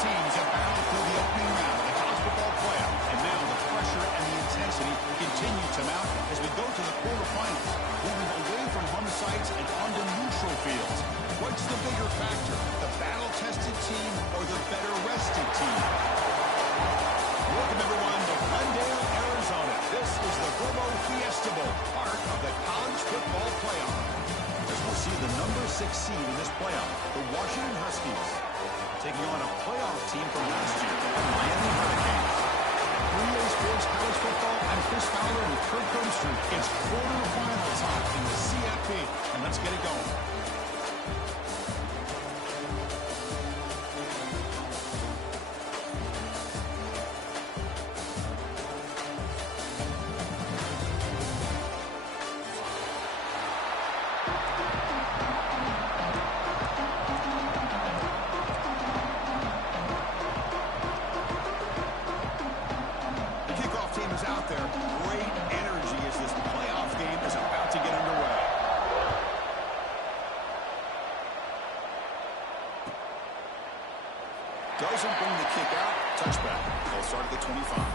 teams have battled through the opening round of the college football playoff, and now the pressure and the intensity continue to mount as we go to the quarterfinals, moving away from home sites and onto neutral fields. What's the bigger factor, the battle-tested team or the better-rested team? Welcome, everyone, to Glendale, Arizona. This is the Globo Fiesta Bowl, part of the college football playoff. As we'll see the number 6 seed in this playoff, the Washington Huskies, taking on a playoff team from last year, the Miami Hurricanes. 3A Sports College Football, I'm Chris Fowler with Kirk Gumster. It's quarterfinal time in the CFP, and let's get it going. Doesn't bring the kick out. Touchback. They'll start at the 25.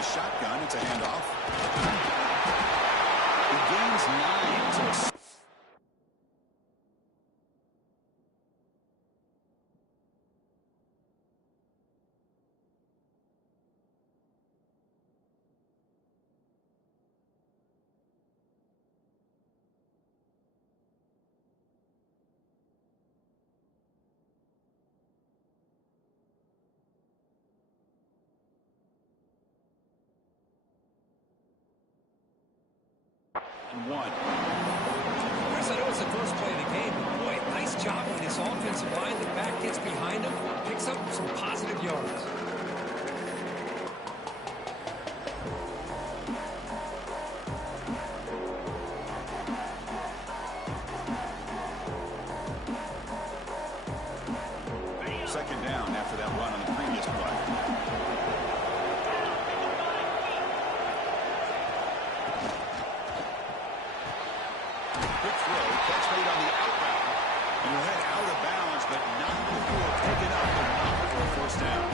Shotgun, it's a handoff. He gains 9 to... and 1. Chris, I know it's the first play of the game, but boy, nice job when this offensive line, the back gets behind him, picks up some positive yards. Second down after that run on the previous play. Catch made on the outroute. And he'll head out of bounds, but not before picking up the route for a first down.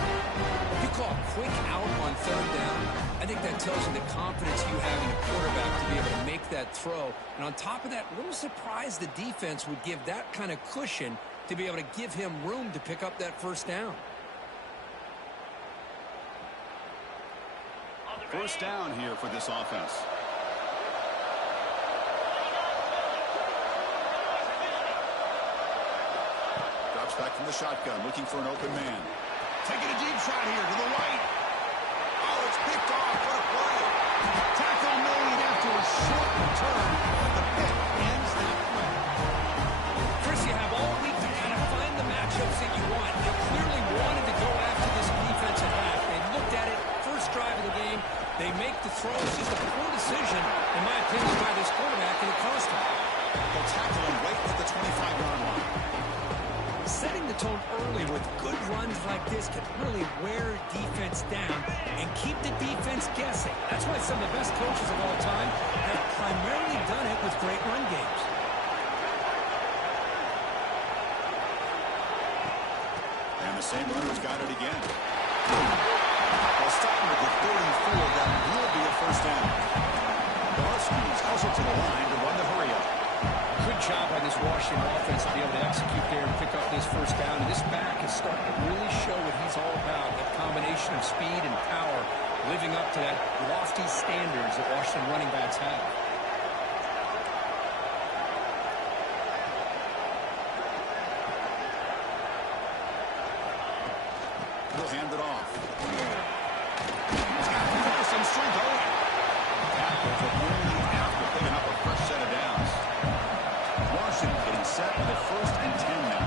If you call quick out on third down, I think that tells you the confidence you have in a quarterback to be able to make that throw. And on top of that, a little surprised the defense would give that kind of cushion to be able to give him room to pick up that first down. First down here for this offense. Drops back from the shotgun, looking for an open man. Taking a deep shot here to the right. Oh, it's picked off. What a play. Tackle made after a short return, but the pick ends that play. Chris, you have all week to kind of find the matchups that you want. They clearly wanted to go after this defensive back. They looked at it, first drive of the game. They make the throw. It's just a poor decision, in my opinion, by this quarterback, and it cost him. They'll tackle him right at the 25-yard line. Setting the tone early with good runs like this can really wear defense down and keep the defense guessing. That's why some of the best coaches of all time have primarily done it with great run games. And the same runner's got it again. Well, starting with the 34, that will be a first down. The Huskies hustle to the line to run the hurry-up. Good job by this Washington offense to be able to execute there and pick up this first down. And this back is starting to really show what he's all about, that combination of speed and power, living up to that lofty standards that Washington running backs have. He'll hand it off. He's got pass and strength going. Tackles are only after picking up a fresh set of downs. Washington getting set with a 1st and 10 now.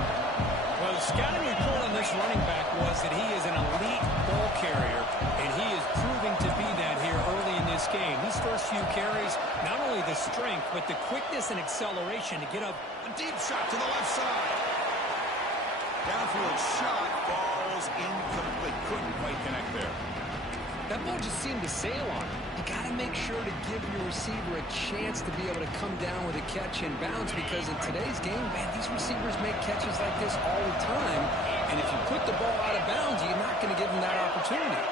Well, the scouting report on this running back was that he is an elite ball carrier, and he is proving to be that here early in this game. These first few carries, not only the strength, but the quickness and acceleration to get up. A deep shot to the left side. Downfield shot falls incomplete. Couldn't quite connect there. That ball just seemed to sail on him. You got to make sure to give your receiver a chance to be able to come down with a catch and bounce, because in today's game, man, these receivers make catches like this all the time. And if you put the ball out of bounds, you're not going to give them that opportunity.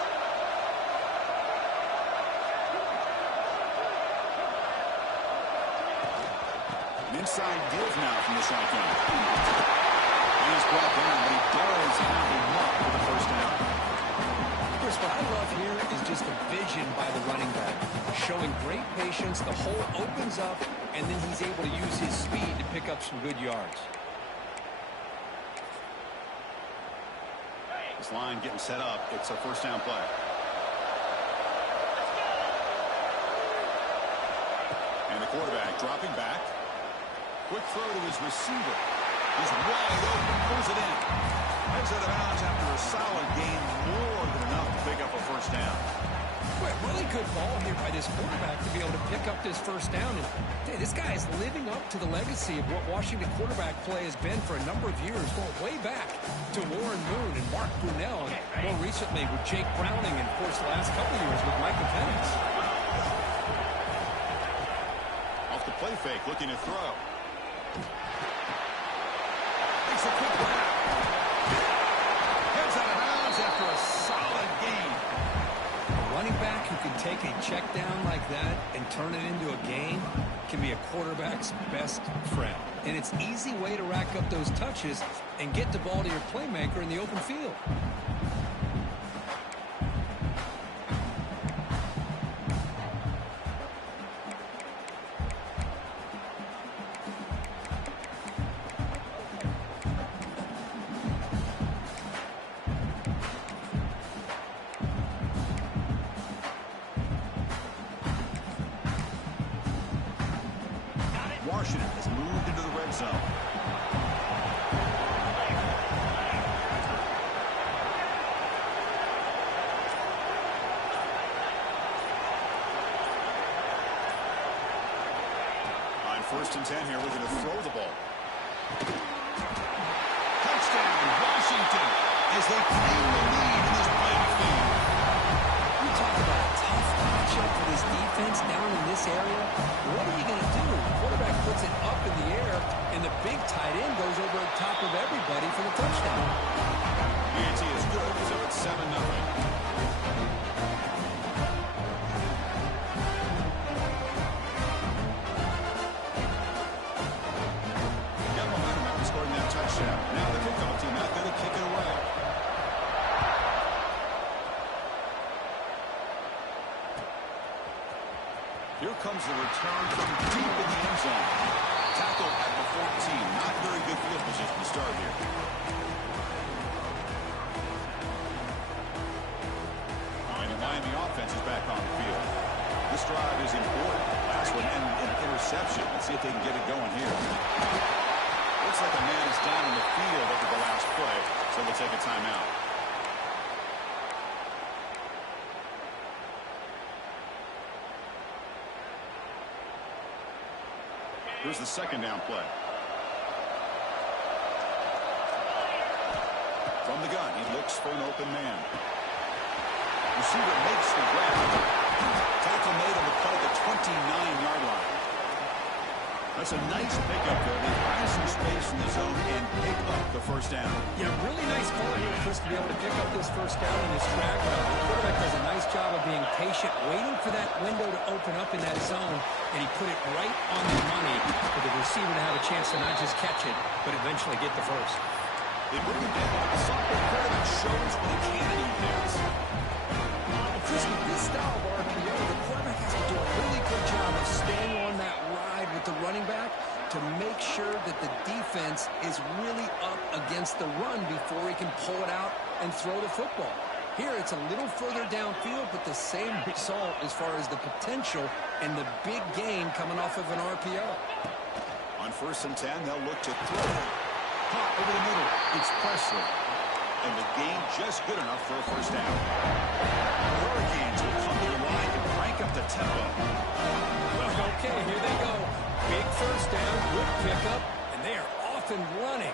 An inside give now from the shotgun. He's brought down, but he does have a mark for the first down. Chris, what I love here is just the vision by the running back. Showing great patience, the hole opens up, and then he's able to use his speed to pick up some good yards. This line getting set up. It's a first down play. And the quarterback dropping back. Quick throw to his receiver. He's wide open, pulls it in. Heads out of bounds after a solid gain, more than enough to pick up a first down. Well, really good ball here by this quarterback to be able to pick up this first down. And hey, this guy is living up to the legacy of what Washington quarterback play has been for a number of years, going way back to Warren Moon and Mark Brunell, and more recently with Jake Browning, and of course the last couple of years with Michael Penix. Off the play fake, looking to throw. Makes a quick grab. Heads out of bounds after a solid gain. A running back who can take a check down like that and turn it into a gain can be a quarterback's best friend. And it's an easy way to rack up those touches and get the ball to your playmaker in the open field. Washington has moved into the red zone. On 1st and 10 here, looking to throw the ball. Touchdown, Washington, as they claim the lead in this playoff game. You talk about a tough matchup for this defense down in this area. What are you going to do? The quarterback puts it up in the air, and the big tight end goes over the top of everybody for the touchdown. The ante is good, so it's 7-0. Got behind him after scoring that touchdown. Now the kickoff team out there to kick it away. Here comes the return from deep in the end zone. see if they can get it going here. Looks like a man is down in the field after the last play, so we'll take a timeout. Here's the second down play. From the gun, he looks for an open man. Receiver makes the grab. Tackle made on the play at the 29-yard line. That's a nice pickup there. They find some space in the zone and pick up the first down. Yeah, really nice call here, Chris, to be able to pick up this first down in this drag route. The quarterback does a nice job of being patient, waiting for that window to open up in that zone, and he put it right on the money for the receiver to have a chance to not just catch it, but eventually get the first. They bring him down. The quarterback shows what he can and he has. Chris, with this style of RPO, the quarterback has to do a really good job of staying on that ride with the running back to make sure that the defense is really up against the run before he can pull it out and throw the football. Here, it's a little further downfield, but the same result as far as the potential and the big gain coming off of an RPO. On 1st and 10, they'll look to throw. Caught over the middle. It's Presley. And the gain just good enough for a first down. Hurricanes will come to the line and crank up the tempo. Well, okay, here they go. Big first down, good pickup, and they are off and running.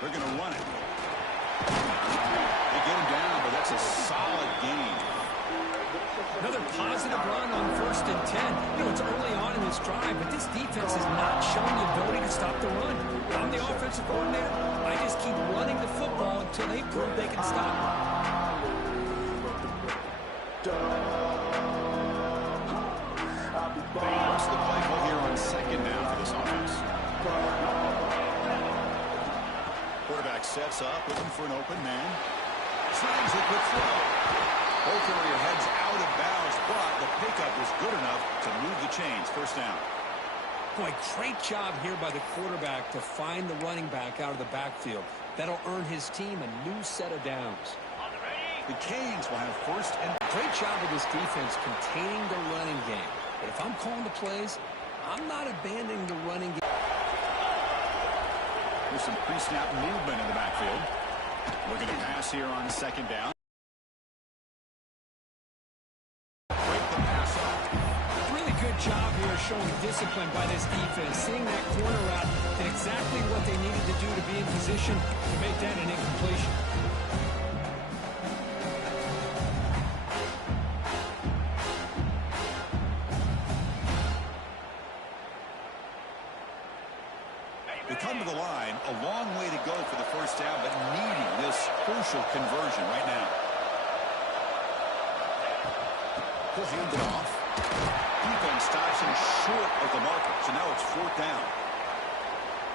They're going to run it. They get him down, but that's a solid gain. Another positive run on 1st and 10. You know, it's early on in this drive, but this defense has not shown the ability to stop the run. I'm the offensive coordinator. I just keep running the football until they prove they can stop it. What's the play call here on 2nd down for this offense? Quarterback sets up, looking for an open man. Snags a quick throw. Both area heads out of bounds, but the pickup is good enough to move the chains. First down. Boy, great job here by the quarterback to find the running back out of the backfield. That'll earn his team a new set of downs. The Canes will have 1st and... Great job of this defense containing the running game. But if I'm calling the plays, I'm not abandoning the running game. There's some pre-snap movement in the backfield. Looking to pass here on 2nd down. Good job here showing discipline by this defense, seeing that corner route and exactly what they needed to do to be in position to make that an incompletion. They come to the line, a long way to go for the first down, but needing this crucial conversion right now. He'll hand it off. Defense stops him short of the marker, so now it's 4th down.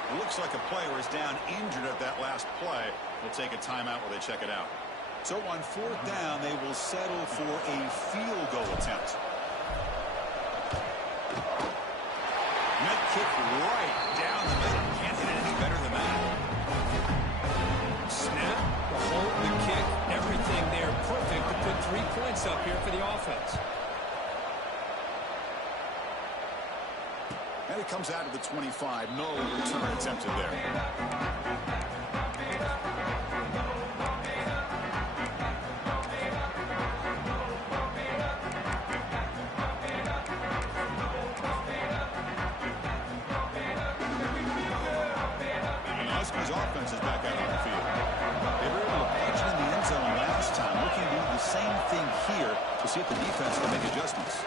It looks like a player is down injured at that last play. We'll take a timeout while they check it out. So on 4th down, they will settle for a field goal attempt. Net kick right down the middle. Can't hit it any better than that. Snap, the hold, the kick, everything there perfect to put 3 points up here for the offense. And it comes out of the 25. No return attempted there. And Huskies offense is back out on the field. They were able to punch it in the end zone last time. Looking to do the same thing here to see if the defense can make adjustments.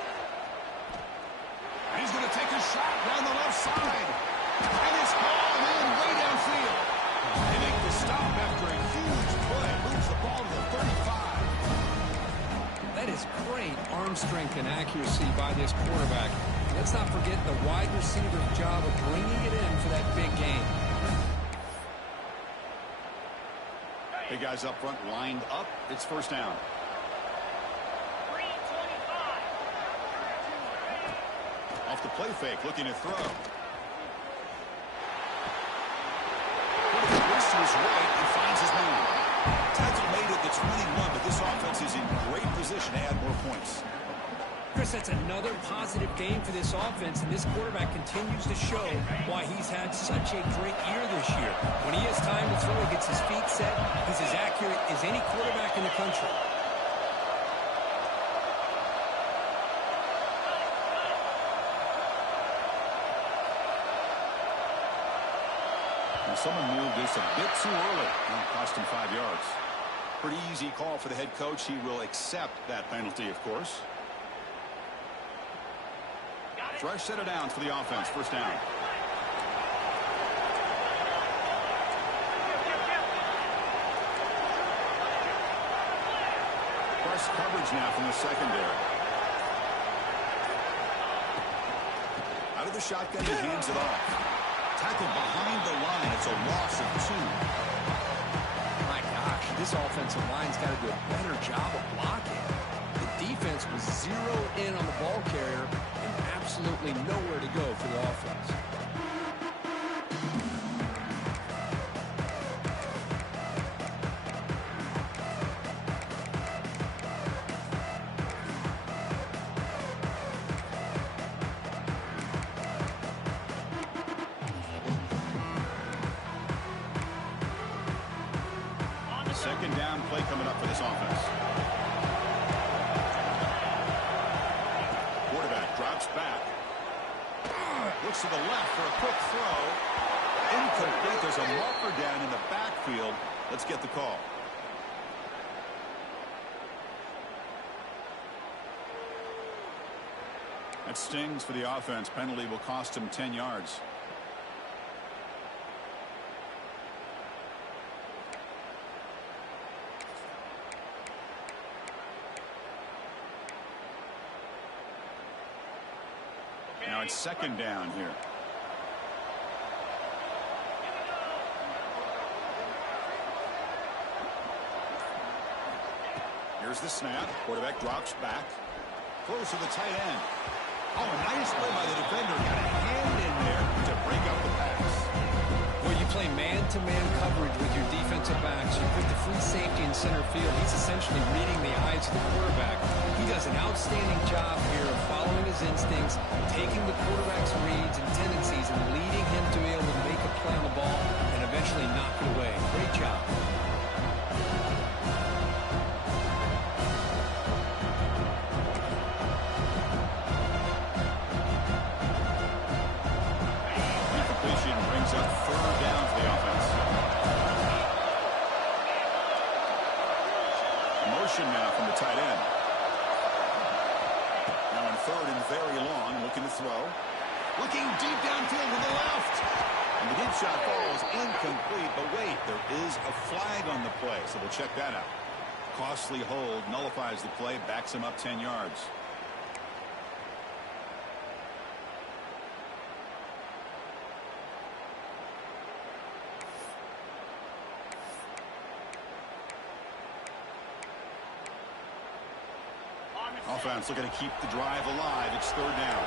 He's going to take a shot down the left side. And it's gone in way downfield. They make the stop after a huge play. Moves the ball to the 35. That is great arm strength and accuracy by this quarterback. Let's not forget the wide receiver's job of bringing it in for that big game. Big guys up front lined up. It's 1st down. Off the play fake, looking to throw. Looks to his right and finds his man. Tackle made at the 21, but this offense is in great position to add more points. Chris, that's another positive game for this offense, and this quarterback continues to show why he's had such a great year this year. When he has time to throw, he gets his feet set. He's as accurate as any quarterback in the country. And someone moved this a bit too early. Well, it cost him 5 yards. Pretty easy call for the head coach. He will accept that penalty, of course. Fresh set of downs for the offense. First down. Press coverage now from the secondary. Out of the shotgun, he hands it off. Tackled behind the line. It's a loss of 2. My gosh, this offensive line's got to do a better job of blocking. The defense was zeroed in on the ball carrier and absolutely nowhere to go for the offense. Second down play coming up for this offense. Quarterback drops back. Looks to the left for a quick throw. Incomplete. There's a marker down in the backfield. Let's get the call. That stings for the offense. Penalty will cost him 10 yards. Now it's second down here. Here's the snap. Quarterback drops back. Close to the tight end. Oh, a nice play by the defender. Got a hand in there to break up the pass. Well, you play man-to-man coverage with your defensive backs. You put the free safety in center field. He's essentially reading the eyes of the quarterback. He does an outstanding job here of following his instincts, taking the quarterback's reads and tendencies, and leading him to be able to make a play on the ball and eventually knock it away. Great job. Brings up third down for the offense. Motion now from the tight end. Now in third and very long, looking to throw. Looking deep downfield with the left. And the deep shot falls incomplete. But wait, there is a flag on the play, so we'll check that out. Costly hold, nullifies the play, backs him up 10 yards. Offense looking to keep the drive alive. It's third down.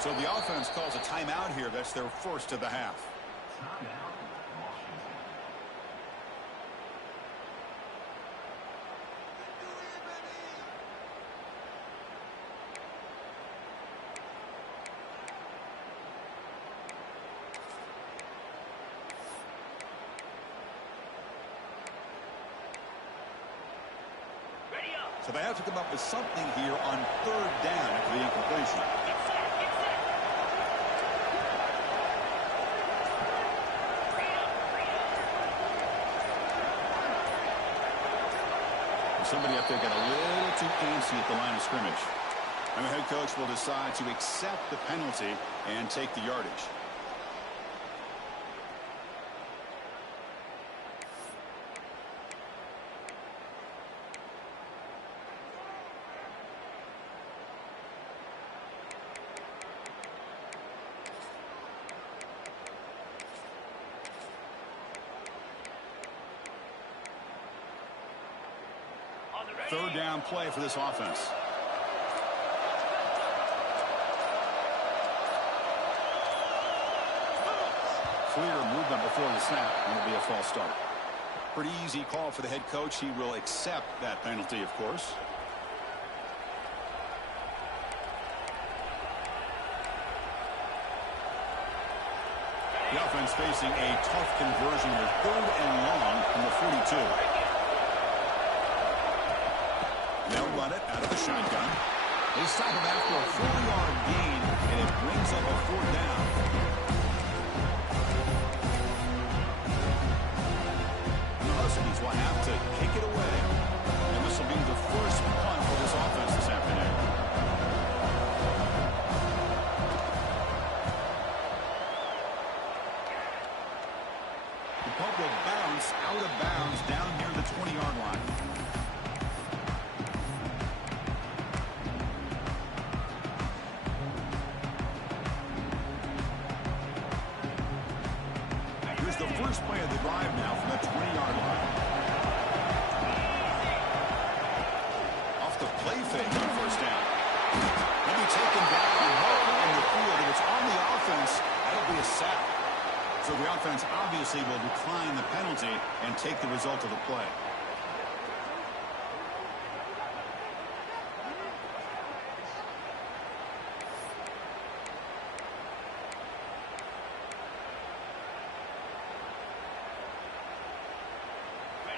So the offense calls a timeout here. That's their first of the half. So they have to come up with something here on third down after the incompletion. Somebody up there got a little too antsy at the line of scrimmage. And the head coach will decide to accept the penalty and take the yardage. Third down play for this offense. clear movement before the snap, and it'll be a false start. Pretty easy call for the head coach. He will accept that penalty, of course. The offense facing a tough conversion with 3rd and long from the 42. They'll run it out of the shotgun. They stop him after a 4-yard gain, and it brings up a 4th down. The Huskies will have to kick it away. And this will be the first punt for this offense this afternoon. The punt will bounce out of bounds down near the 20-yard line. The first play of the drive now from the 20-yard line. Off the play fake on 1st down. He'll be taken down in the field. If it's on the offense, that'll be a sack. So the offense obviously will decline the penalty and take the result of the play.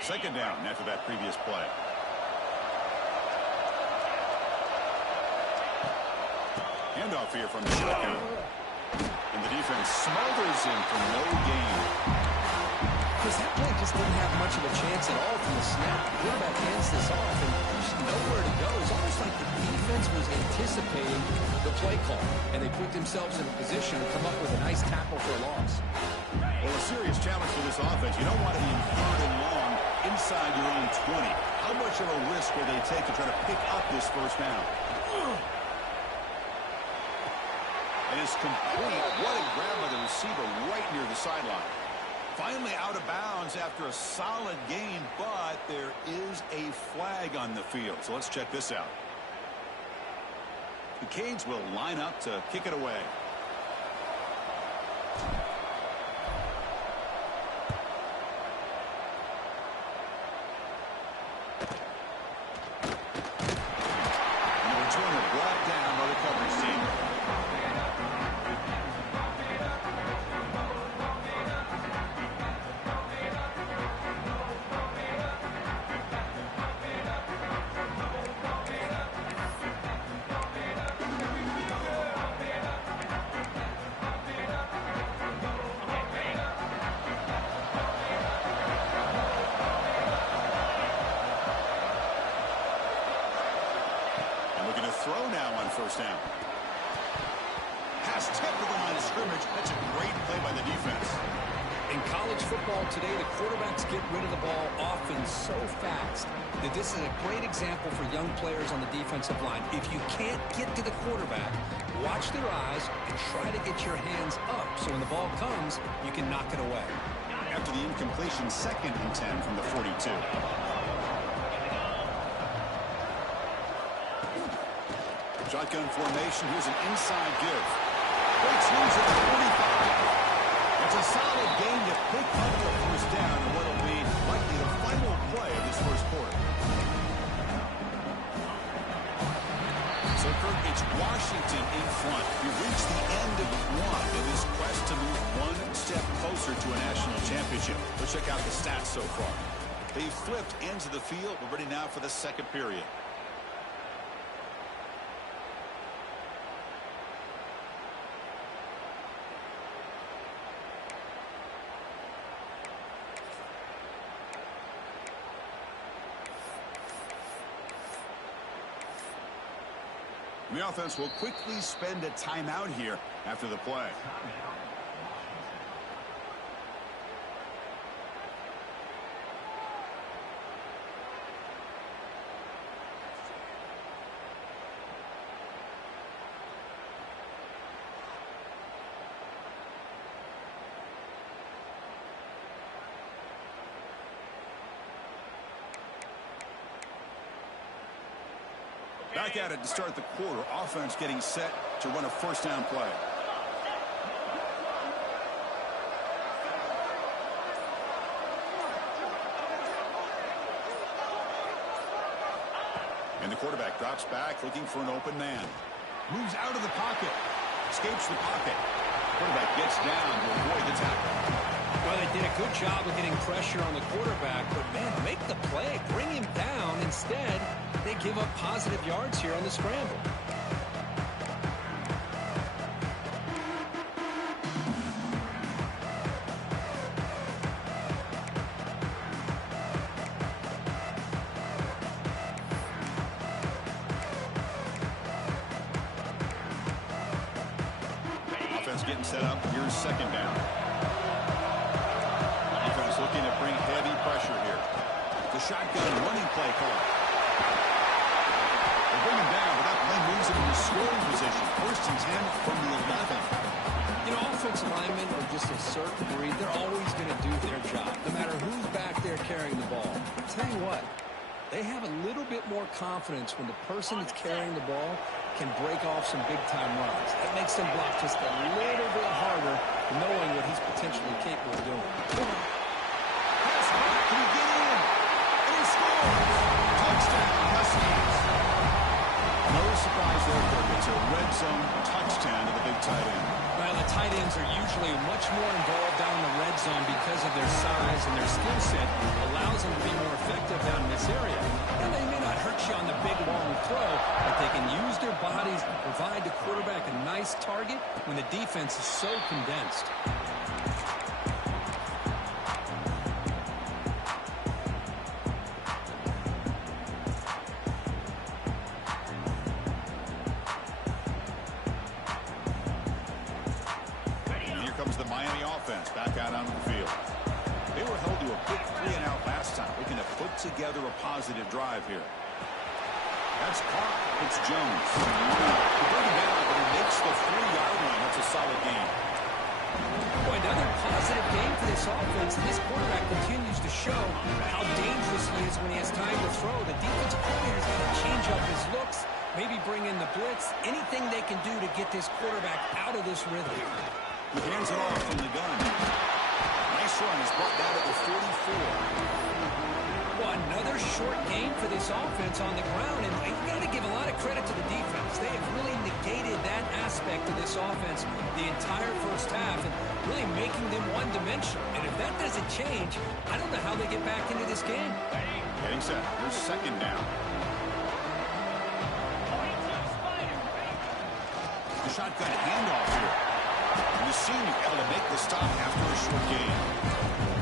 Second down after that previous play. Handoff here from the shotgun. And the defense smothers him for no gain. Because that play just didn't have much of a chance at all from the snap. The quarterback hands this off, and there's nowhere to go. It's almost like the defense was anticipating the play call, and they put themselves in a position to come up with a nice tackle for a loss. Well, a serious challenge for this offense. You don't want to be in 3rd and long inside your own 20. How much of a risk will they take to try to pick up this 1st down? And it's complete. What a grab by the receiver right near the sideline. Finally out of bounds after a solid gain, but there is a flag on the field. So let's check this out. The Canes will line up to kick it away. Throw now on 1st down. Pass tipped to the line of scrimmage. That's a great play by the defense. In college football today, the quarterbacks get rid of the ball often so fast that this is a great example for young players on the defensive line. If you can't get to the quarterback, watch their eyes and try to get your hands up so when the ball comes, you can knock it away. After the incompletion, 2nd and 10 from the 42. Shotgun formation. Here's an inside give. Breaks loose at the 45. It's a solid gain to pick up the 1st down in what will be likely the final play of this 1st quarter. So, Kirk, it's Washington in front. We've reached the end of one in this quest to move one step closer to a national championship. Let's check out the stats so far. They've flipped ends of the field. We're ready now for the 2nd period. The offense will quickly spend a timeout here after the play. Back at it to start the quarter. Offense getting set to run a 1st down play. And the quarterback drops back, looking for an open man. Moves out of the pocket. Escapes the pocket. Quarterback gets down to avoid the tackle. Well, they did a good job of getting pressure on the quarterback, but, man, make the play. Bring him down. Instead, they give up positive yards here on the scramble. Getting set up. Here's second down. Defense looking to bring heavy pressure here. The shotgun running play call. They bring him down, but that play moves him into scoring position. First and 10 from the 11. You know, offensive linemen are just a certain breed. They're always going to do their job, no matter who's back there carrying the ball. I'll tell you what, they have a little bit more confidence when the person that's carrying the ball can break off some big-time runs. That makes them block just a little bit harder, knowing what he's potentially capable of doing. Pass back, can he get in? And he scores! Touchdown, Huskies! No surprise there, Kirk. It's a red zone touchdown to the big tight end. Well, the tight ends are usually much more involved down in the red zone because of their size and their skill set allows them to be more effective down in this area. And they may not hurt you on the big, long throw, but they can use their bodies to provide the quarterback a nice target when the defense is so condensed. Comes the Miami offense back out onto the field. They were held to a quick 3-and-out last time, looking to put together a positive drive here. That's caught. It's Jones. He bring him down, but he makes the 3-yard line. That's a solid game. Boy, another positive game for this offense. This quarterback continues to show how dangerous he is when he has time to throw. The defensive coordinator's got to change up his looks, maybe bring in the blitz, anything they can do to get this quarterback out of this rhythm. He hands it off from the gun. Nice run. He's brought down to the 44. Well, another short game for this offense on the ground, and you've got to give a lot of credit to the defense. They have really negated that aspect of this offense the entire first half and really making them one-dimensional. And if that doesn't change, I don't know how they get back into this game. Getting set. Here's second down. The shotgun handoff here. You seem able to make the stop after a short gain.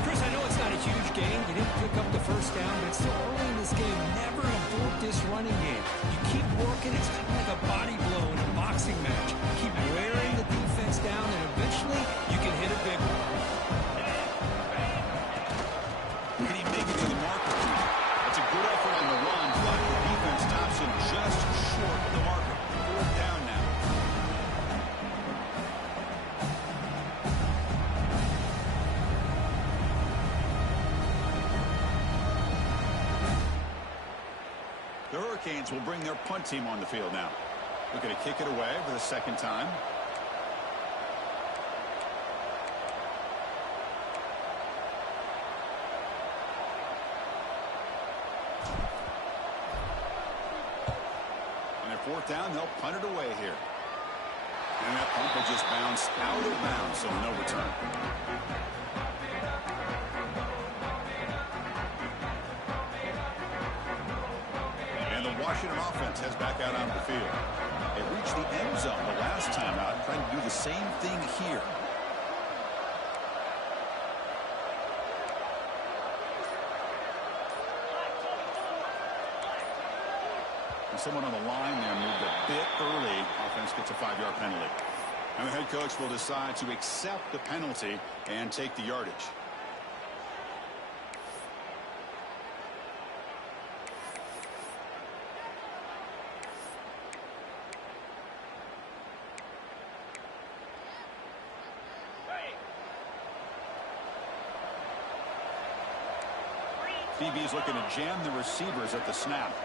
Chris, I know it's not a huge gain. You didn't pick up the first down, but it's still early in this game. Never abort this running game. You keep working. It's kind of like a body blow in a boxing match. Keep wearing the defense down, and eventually you can hit a big one. Can he make it to the marker? That's a good effort on the run, but the defense stops him just short of the marker. Fourth down now. The Hurricanes will bring their punt team on the field now. Looking to kick it away for the second time. And at fourth down, they'll punt it away here. And that punt will just bounce out of bounds, so no return. Washington offense heads back out onto the field. They reached the end zone the last time out, trying to do the same thing here. And someone on the line there moved a bit early. Offense gets a 5-yard penalty. And the head coach will decide to accept the penalty and take the yardage. DB is looking to jam the receivers at the snap.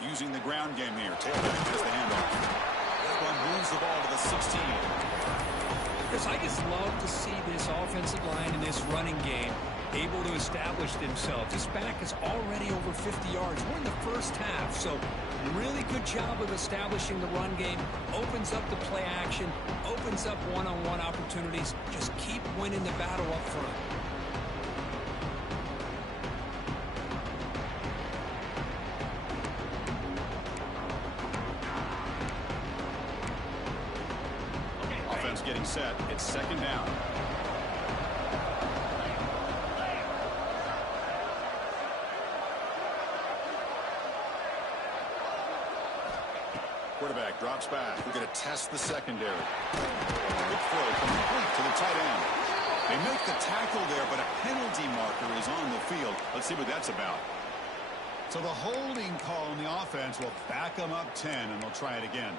Using the ground game here. Tailback has the handoff. This one moves the ball to the 16. Chris, I just love to see this offensive line in this running game able to establish themselves. This back is already over 50 yards. We're in the first half, so really good job of establishing the run game. Opens up the play action, opens up one-on-one opportunities. Just keep winning the battle up front. Offense getting set. It's second down. Quarterback drops back. We're going to test the secondary. Good throw complete to the tight end. They make the tackle there, but a penalty marker is on the field. Let's see what that's about. So the holding call on the offense will back them up 10, and they'll try it again.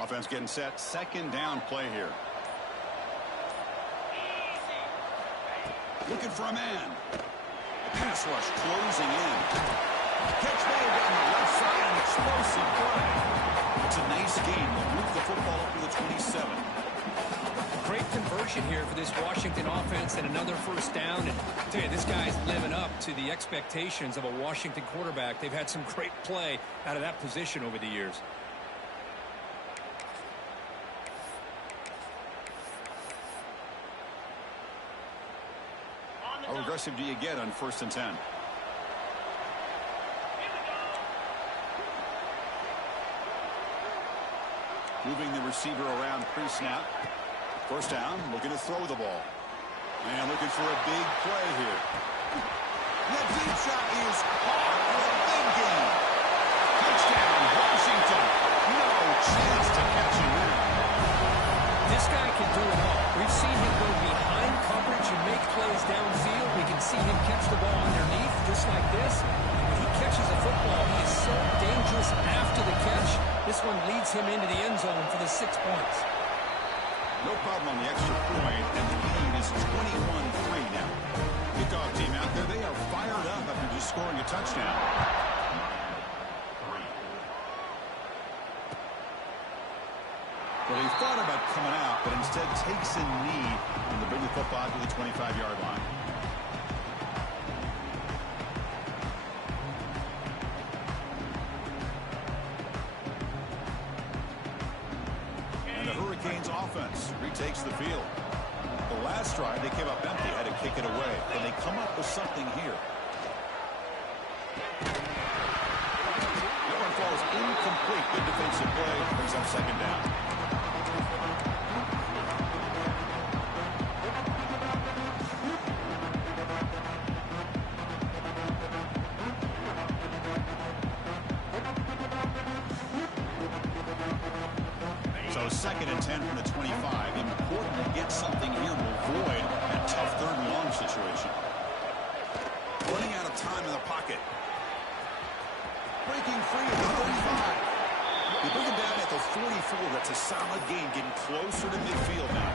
Offense getting set. Second down play here. Looking for a man. The pass rush closing in. Catch made down the left side. An explosive play. It's a nice game. They'll move the football up to the 27. Great conversion here for this Washington offense and another first down. And I tell you, this guy's living up to the expectations of a Washington quarterback. They've had some great play out of that position over the years. How aggressive do you get on 1st and 10? Moving the receiver around pre-snap. First down, looking to throw the ball. And looking for a big play here. That deep shot is caught for a big gain. Touchdown, Washington. No chance to catch him there. This guy can do it all. We've seen him go behind coverage and make plays downfield. We can see him catch the ball underneath just like this. And when he catches a football, he is so dangerous after the catch. This one leads him into the end zone for the 6 points. No problem on the extra point, and the lead is 21-3 now. Kickoff team out there, they are fired up after just scoring a touchdown. Well, he thought about coming out, but instead takes a knee and to bring the football to the 25-yard line. And the Hurricanes offense retakes the field. The last drive, they came up empty, had to kick it away. Can they come up with something here? That one falls incomplete. Good defensive play. Brings up second down. So 2nd and 10 from the 25. Important to get something here to avoid that tough 3rd and long situation. Running out of time in the pocket. Breaking free at the 35. They bring him down at the 44. That's a solid gain, getting closer to midfield now.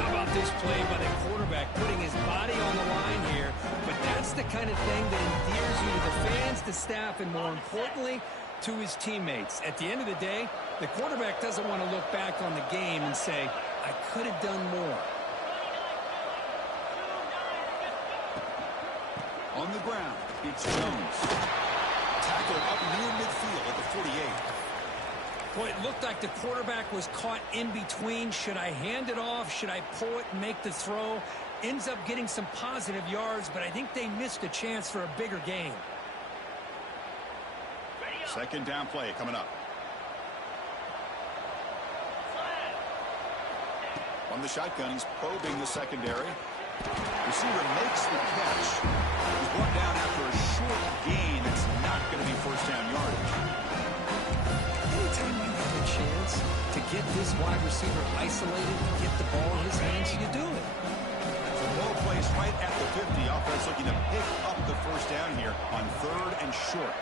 How about this play by the quarterback, putting his body on the line here? But that's the kind of thing that endears you to the fans, the staff, and more importantly, to his teammates. At the end of the day, the quarterback doesn't want to look back on the game and say, I could have done more. On the ground, it's Jones. Tackled up near midfield at the 48. Boy, it looked like the quarterback was caught in between. Should I hand it off? Should I pull it and make the throw? Ends up getting some positive yards, but I think they missed a chance for a bigger gain. Second down play coming up. On the shotgun, he's probing the secondary. Receiver makes the catch. He's brought down after a short gain. It's not going to be first down yardage. Anytime you have a chance to get this wide receiver isolated, get the ball in his hands, you do it. So well placed right at the 50. Offense looking to pick up the first down here on 3rd and short.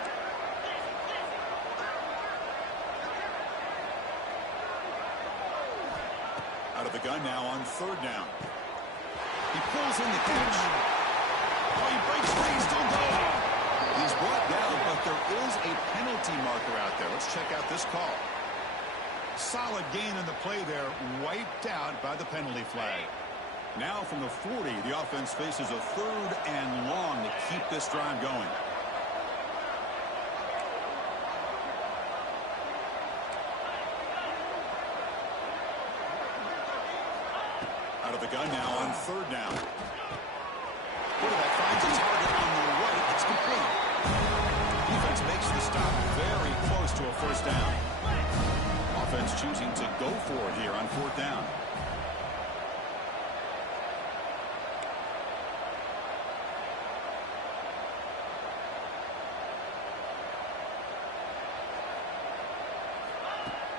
gun now on third down. He pulls in the catch. Oh, he breaks free. Still going. He's brought down, but there is a penalty marker out there. Let's check out this call. Solid gain in the play there, wiped out by the penalty flag. Now from the 40, the offense faces a third and long to keep this drive going. Out of the gun now on third down. Quarterback finds a target on the right. It's complete. Defense makes the stop very close to a first down. Offense choosing to go for it here on fourth down.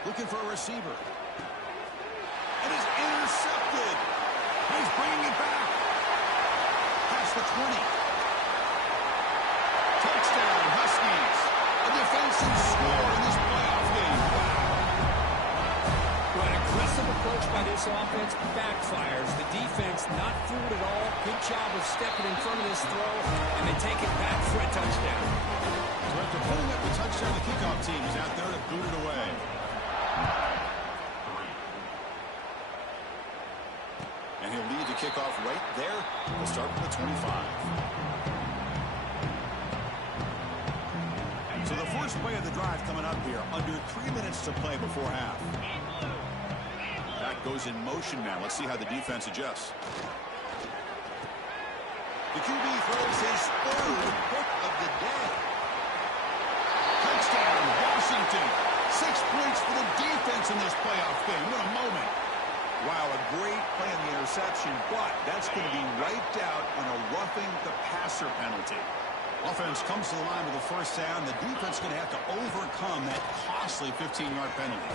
Looking for a receiver. It is intercepted. He's bringing it back. Past the 20. Touchdown, Huskies. A defensive score in this playoff game. Well, an aggressive approach by this offense backfires. The defense not fooled at all. Good job of stepping in front of this throw, and they take it back for a touchdown. So after putting up the touchdown, the kickoff team is out there to boot it away. And he'll lead the kickoff right there. We'll start with the 25. So the first play of the drive coming up here. Under 3 minutes to play before half. That goes in motion now. Let's see how the defense adjusts. The QB throws his third hit of the day. Touchdown, Washington. 6 points for the defense in this playoff game. What a moment. Wow, a great play on the interception, but that's going to be wiped out on a roughing the passer penalty. Offense comes to the line with a first down. The defense is going to have to overcome that costly 15-yard penalty.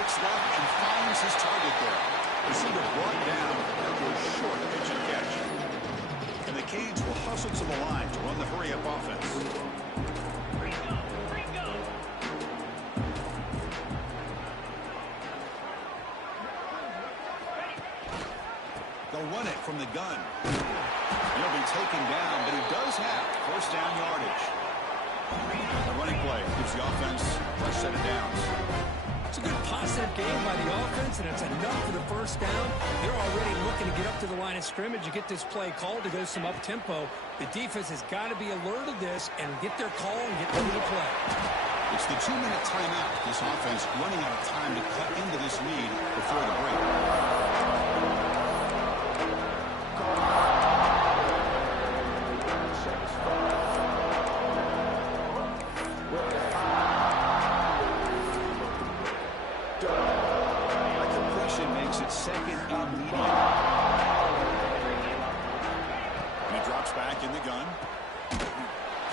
Looks left and finds his target there. Receiver brought down after a short pitch and catch. And the Canes will hustle to the line to run the hurry-up offense. They'll run it from the gun. He'll be taken down, but he does have first down yardage. The running play gives the offense a fresh set of downs. It's a good positive game by the offense, and it's enough for the first down. They're already looking to get up to the line of scrimmage and get this play called to go some up-tempo. The defense has got to be alert of this and get their call and get ready to play. It's the 2-minute timeout. This offense running out of time to cut into this lead before the break. Second and medium. And he drops back in the gun.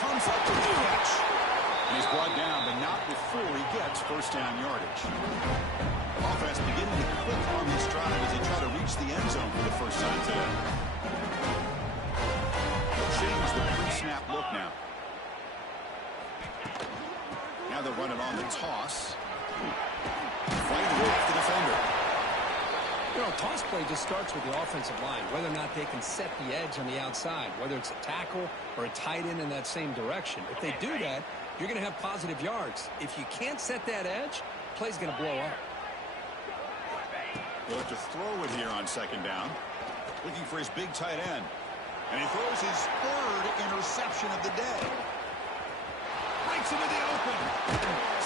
Comes up with the catch. And he's brought down, but not before he gets first down yardage. Offense beginning to click on this drive as they try to reach the end zone for the first time today. They'll change the pre-snap look now. Now they'll run it on the toss. Fighting off the defender. You know, toss play just starts with the offensive line, whether or not they can set the edge on the outside, whether it's a tackle or a tight end in that same direction. If they do that, you're going to have positive yards. If you can't set that edge, play's going to blow up. They'll have to throw it here on second down. Looking for his big tight end. And he throws his third interception of the day. Breaks into the open.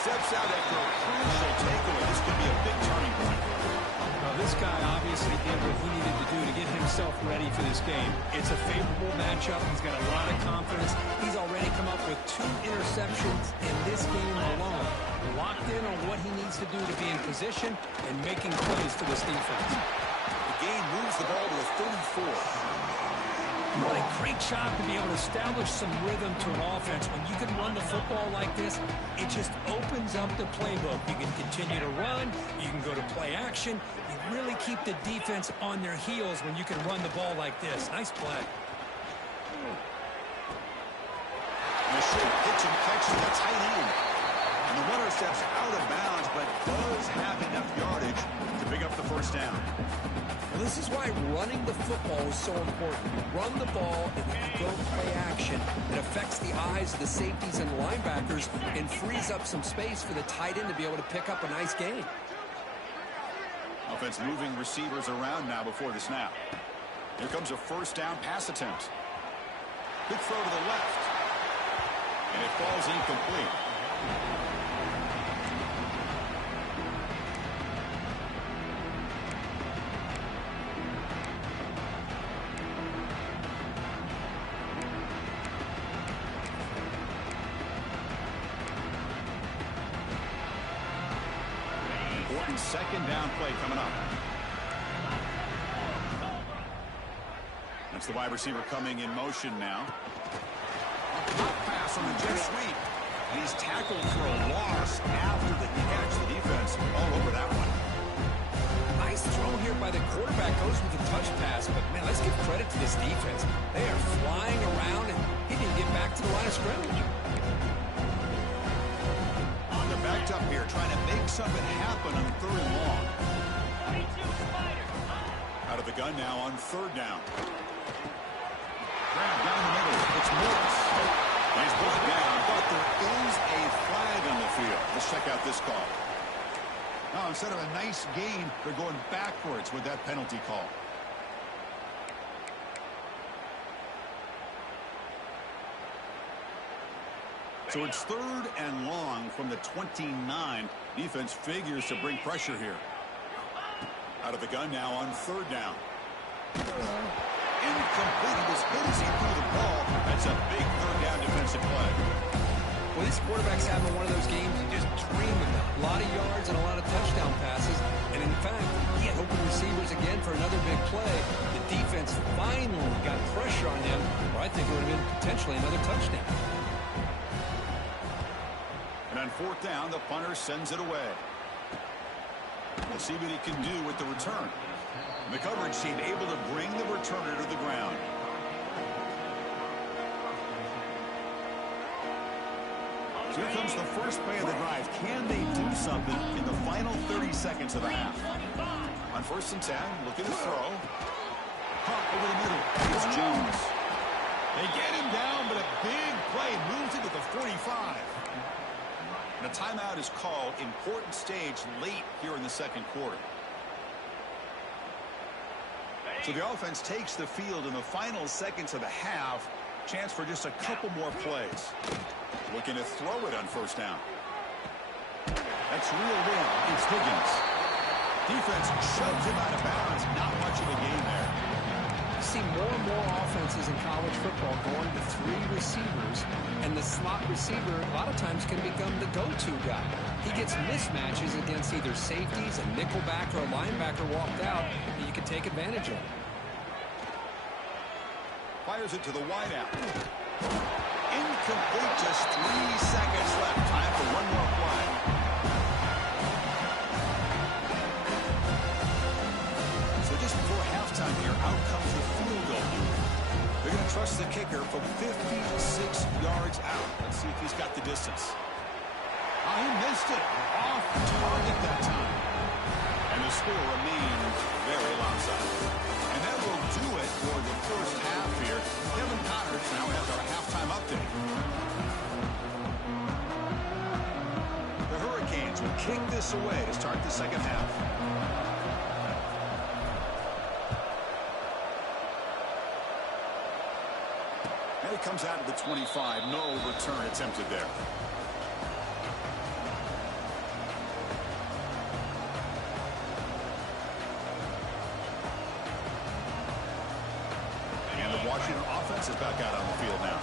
Steps out after a crucial takeaway. This could be a big turning point. Well, this guy obviously did what he needed to do to get himself ready for this game. It's a favorable matchup. He's got a lot of confidence. He's already come up with 2 interceptions in this game alone. Locked in on what he needs to do to be in position and making plays for this defense. The game moves the ball to a 34. What a great job to be able to establish some rhythm to an offense. When you can run the football like this, it just opens up the playbook. You can continue to run. You can go to play action. You really keep the defense on their heels when you can run the ball like this. Nice play. And a short pitch and catch to the tight end. And the runner steps out of bounds but does have enough yardage to pick up the first down. Well, this is why running the football is so important. Run the ball and go play action. It affects the eyes of the safeties and linebackers and frees up some space for the tight end to be able to pick up a nice gain. Offense moving receivers around now before the snap. Here comes a first down pass attempt. Good throw to the left. And it falls incomplete. Important second down play coming up. That's the wide receiver coming in motion now. A pop pass on the jet sweep. And he's tackled for a loss after the catch. The defense all over that one. Nice throw here by the quarterback. Goes with a touch pass. But, man, let's give credit to this defense. They are flying around, and he didn't get back to the line of scrimmage. They're backed up here, trying to make something happen on third and long. Out of the gun now on third down. Grab down the middle. It's Morris. He's brought down, but there is a flag on the field. Let's check out this call. Now, instead of a nice gain, they're going backwards with that penalty call. So it's third and long from the 29. Defense figures to bring pressure here. Out of the gun now on third down. Incomplete. He was hit as he threw the ball. That's a big third down defensive play. Well, this quarterback's having one of those games you just dream of. A lot of yards and a lot of touchdown passes. And in fact, he had open receivers again for another big play. The defense finally got pressure on him, or I think it would have been potentially another touchdown. And on fourth down, the punter sends it away. We'll see what he can do with the return. The coverage team able to bring the returner to the ground. So here comes the first play of the drive. Can they do something in the final 30 seconds of the half? On first and 10, looking to throw. Pump over the middle. It's Jones. They get him down, but a big play moves it to the 45. And a timeout is called. Important stage late here in the second quarter. So the offense takes the field in the final seconds of the half. Chance for just a couple more plays. Looking to throw it on first down. That's reeled in. It's Higgins. Defense shoves him out of bounds. Not much of a gain there. You see more and more offenses in college football going to three receivers, and the slot receiver a lot of times can become the go-to guy. He gets mismatches against either safeties, a nickelback, or a linebacker walked out that you can take advantage of. Fires it to the wideout. Incomplete. Just 3 seconds left. Time for one more play. So just before halftime here, out comes the field goal unit. They're going to trust the kicker from 56 yards out. Let's see if he's got the distance. Oh, he missed it. Off target that time. And the score remains very lopsided. And that will do it for the first half here. Kevin Connors now has our halftime update. The Hurricanes will kick this away to start the second half. And it comes out of the 25. No return attempted there. Washington offense is back out on the field now.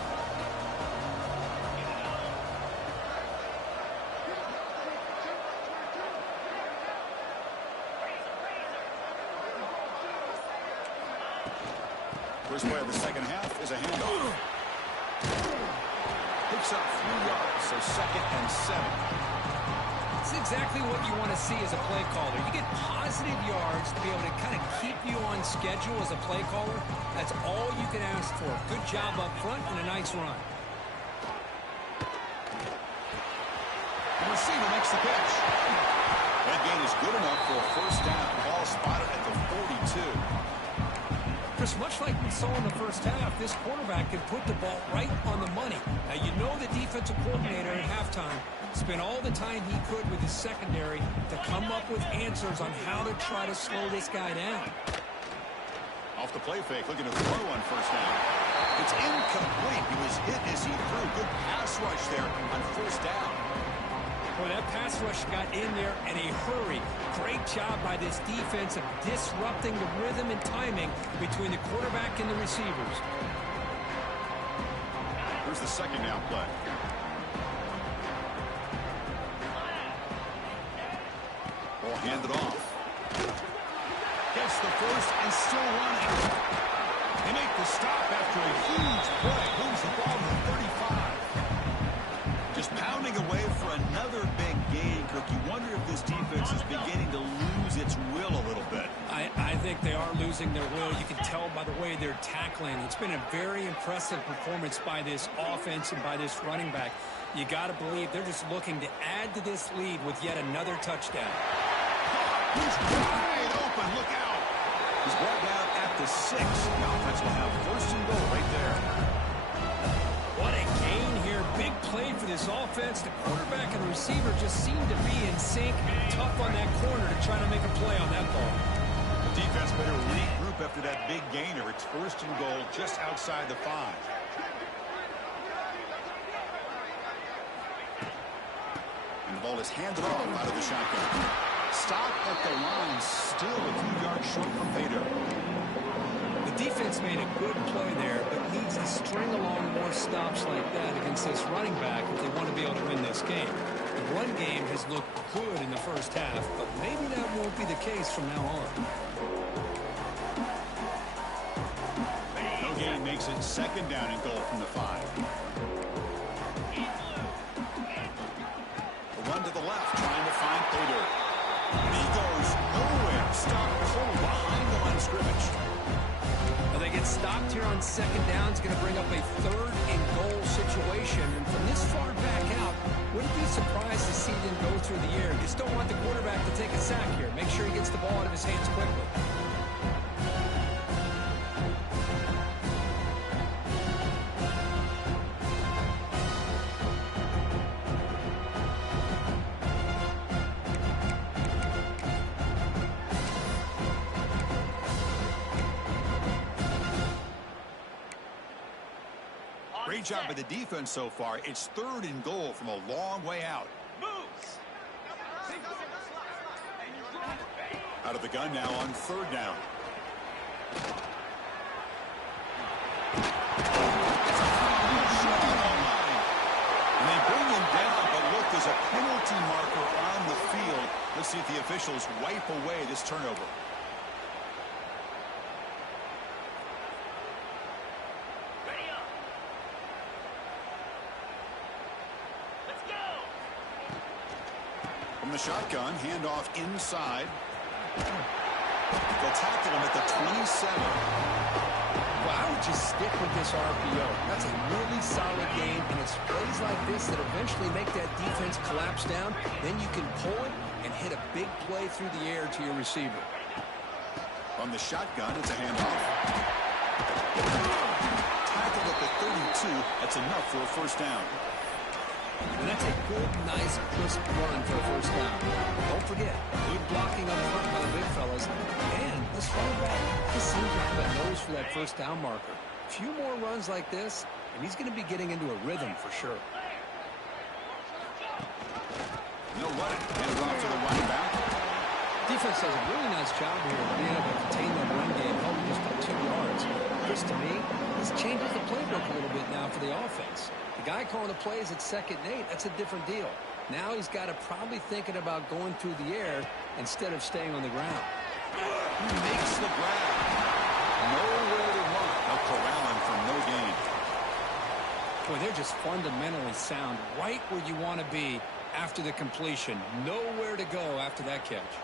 First play of the second half is a handoff. Picks up 3 yards, so second and 7. It's exactly what you want to see as a play caller. You get positive yards to be able to kind of keep you on schedule as a play caller. That's all you can ask for. Good job up front and a nice run. And receiver makes the catch. That gain is good enough for a first down. Ball spotted at the 42. Chris, much like we saw in the first half, this quarterback can put the ball right on the money. Now, you know the defensive coordinator at halftime spent all the time he could with his secondary to come up with answers on how to try to slow this guy down. Off the play fake, looking to throw on first down. It's incomplete. He was hit as he threw. Good pass rush there on first down. Boy, that pass rush got in there in a hurry. Great job by this defense of disrupting the rhythm and timing between the quarterback and the receivers. Here's the second down play. Ball handed off. Gets the first and still running. They make the stop after a huge play. Moves the ball to the 35. Just pounding away for another big gain, Kirk. You wonder if this defense is beginning to lose its will a little bit. I think they are losing their will. You can tell by the way they're tackling. It's been a very impressive performance by this offense and by this running back. You got to believe they're just looking to add to this lead with yet another touchdown. He's wide open. Look out. He's brought down at the 6. The offense will have first and goal right there. What a gain here. Big play for this offense. The quarterback and the receiver just seem to be in sync. Tough on that corner to try to make a play on that ball. The defense better regroup after that big gainer. It's first and goal just outside the 5. And the ball is handed off out of the shotgun. Stop at the line, still a few yards short from Vader. The defense made a good play there, but needs to string along more stops like that against this running back if they want to be able to win this game. The run game has looked good in the first half, but maybe that won't be the case from now on. No gain makes it second down and goal from the 5. The run to the left, trying to find Vader. He goes nowhere. Stop cold behind the line of scrimmage. Well, they get stopped here on second down. It's going to bring up a third and goal situation. And from this far back out, wouldn't be surprised to see them go through the air. Just don't want the quarterback to take a sack here. Make sure he gets the ball out of his hands quickly. Great job by the defense so far. It's third and goal from a long way out. Out of the gun now on third down. And they bring him down, but look, there's a penalty marker on the field. Let's see if the officials wipe away this turnover. From the shotgun, handoff inside. They'll tackle him at the 27. Well, I would just stick with this RPO. That's a really solid game, and it's plays like this that eventually make that defense collapse down. Then you can pull it and hit a big play through the air to your receiver. From the shotgun, it's a handoff. Tackled at the 32. That's enough for a first down. And that's a good, nice, crisp run for a first down. Don't forget, good blocking up front by the big fellas. And this running back, he seems to have a nose for that first down marker. A few more runs like this, and he's going to be getting into a rhythm for sure. No running. Handed off to the running back. Defense does a really nice job here of being able to contain that run game, held just to 2 yards. Chris, to me, this changes the playbook a little bit now for the offense. The guy calling the plays at 2nd and 8, that's a different deal. Now he's got to probably thinking about going through the air instead of staying on the ground. He makes the grab. Nowhere to run. They'll corral him for no gain. Boy, they're just fundamentally sound, right where you want to be after the completion. Nowhere to go after that catch.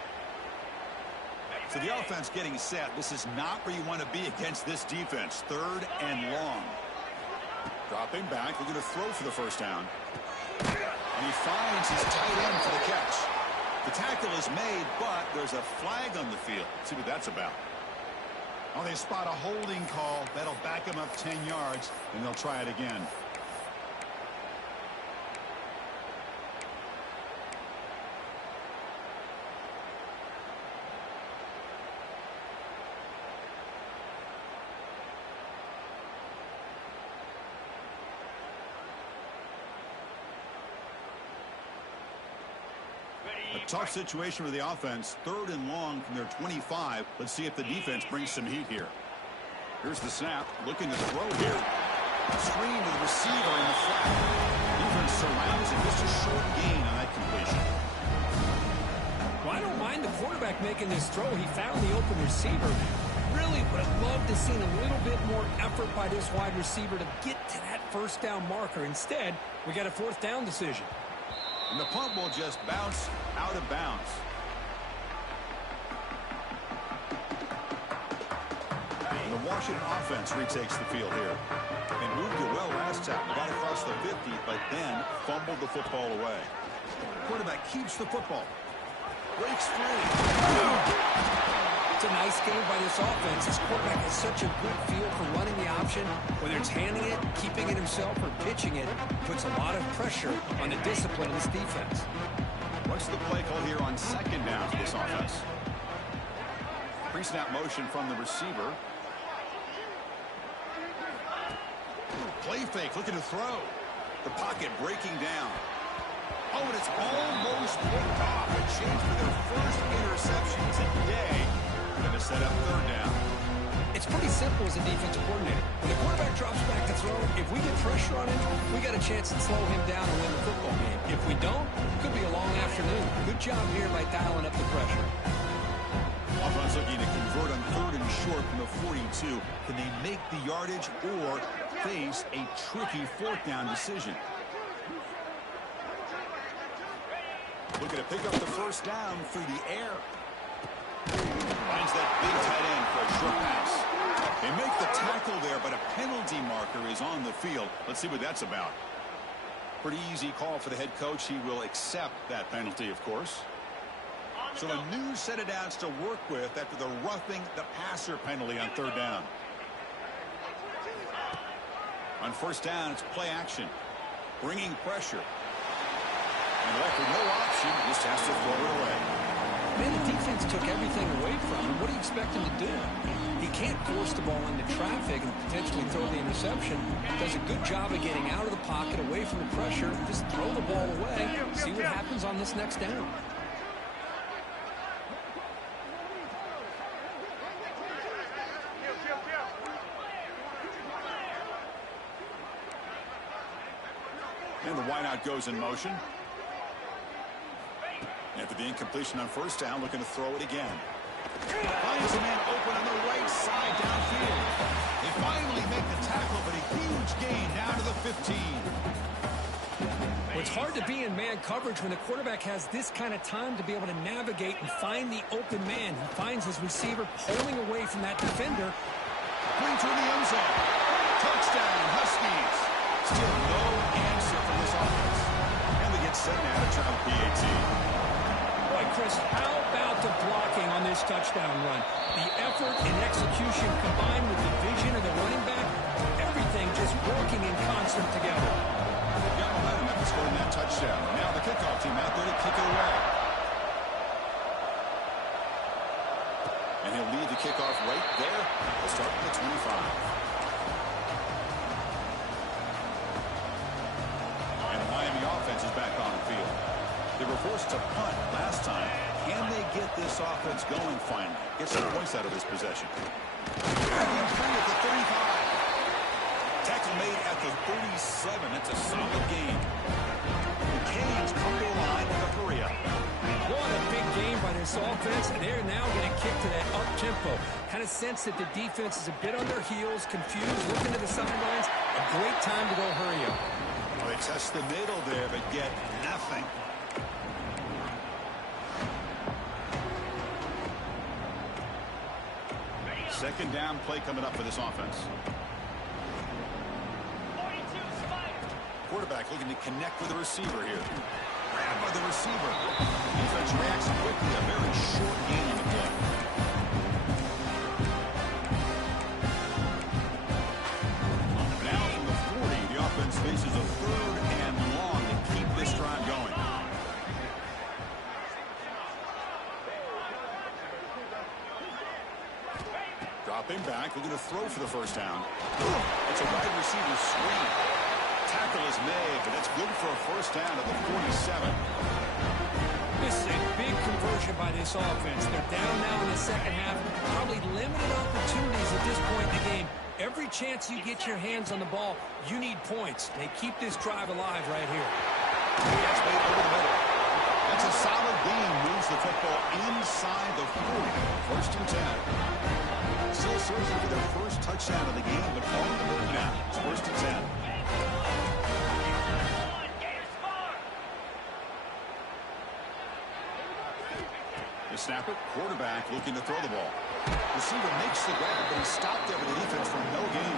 So the offense getting set. This is not where you want to be against this defense. Third and long. Dropping back. They're going to throw for the first down. And he finds his tight end for the catch. The tackle is made, but there's a flag on the field. Let's see what that's about. Oh, they spot a holding call. That'll back him up 10 yards, and they'll try it again. A tough situation for the offense. 3rd and long from their 25. Let's see if the defense brings some heat here. Here's the snap. Looking to throw here. Screen to the receiver in the flat. Defense surrounds him. Just a short gain on that completion. Well, I don't mind the quarterback making this throw. He found the open receiver. Really would have loved to seen a little bit more effort by this wide receiver to get to that first down marker. Instead, we got a 4th down decision. And the punt will just bounce out of bounds. And the Washington offense retakes the field here. And moved it well last time. Got across the 50, but then fumbled the football away. Quarterback keeps the football. Breaks free. It's a nice game by this offense. This quarterback has such a good feel for running the option. Whether it's handing it, keeping it himself, or pitching it, puts a lot of pressure on the discipline of this defense. What's the play call here on 2nd down for this offense? Pre-snap motion from the receiver. Play fake, looking to throw. The pocket breaking down. Oh, and it's almost picked off. A chance for their first interception today. Going to set up 3rd down. It's pretty simple as a defensive coordinator. When the quarterback drops back to throw, if we get pressure on him, we got a chance to slow him down and win the football game. If we don't, it could be a long afternoon. Good job here by dialing up the pressure. Offense looking to convert on 3rd and short from the 42. Can they make the yardage or face a tricky 4th down decision? Looking to pick up the first down through the air. Finds that big tight end for a short pass. They make the tackle there, but a penalty marker is on the field. Let's see what that's about. Pretty easy call for the head coach. He will accept that penalty, of course. So a new set of downs to work with after the roughing the passer penalty on 3rd down. On 1st down, it's play action. Bringing pressure. And left with no option, just has to throw it away. Man, the defense took everything away from him. What do you expect him to do? He can't force the ball into traffic and potentially throw the interception. Does a good job of getting out of the pocket, away from the pressure. Just throw the ball away. See what happens on this next down. And the wideout goes in motion. After the incompletion on 1st down, looking to throw it again. Finds a man open on the right side downfield. They finally make the tackle, but a huge gain down to the 15. Well, it's hard to be in man coverage when the quarterback has this kind of time to be able to navigate and find the open man. He finds his receiver pulling away from that defender. Bring through the end zone. Touchdown, Huskies. Still no answer from this offense. And they get set now to try the PAT. Boy, Chris, how about the blocking on this touchdown run? The effort and execution combined with the vision of the running back, everything just working in concert together. Got momentum after scoring that touchdown. Now the kickoff team out there to kick it away. And he'll lead the kickoff right there. We'll start with the 25. And the Miami offense is back on the field. They were forced to punt last time. Can they get this offense going finally? Get some points out of this possession. And free at the 35. Tackle made at the 37. That's a solid game. The Canes come to the line with a hurry up. What a big game by this offense, and they're now going to kick to that up-tempo. Kind of sense that the defense is a bit on their heels, confused, looking to the sidelines. A great time to go hurry up. Well, they test the middle there, but get nothing. Second down play coming up for this offense. quarterback looking to connect with the receiver here. Grabbed by the receiver. Defense reacts quickly. A very short gain on the play. Now from the 40, the offense faces a 3rd and long to keep this drive going. Dropping back, looking to throw for the first down. It's a wide receiver screen. Tackle is made, but that's good for a first down at the 47. This is a big conversion by this offense. They're down now in the second half. Probably limited opportunities at this point in the game. Every chance you get your hands on the ball, you need points. They keep this drive alive right here. That's made over the middle. That's a solid gain. Moves the football inside the 40. 1st and 10. Still searching for their first touchdown of the game, but on the move now. It's 1st and 10. The snapper, quarterback looking to throw the ball. Receiver makes the grab, but he's stopped there with the defense for no gain.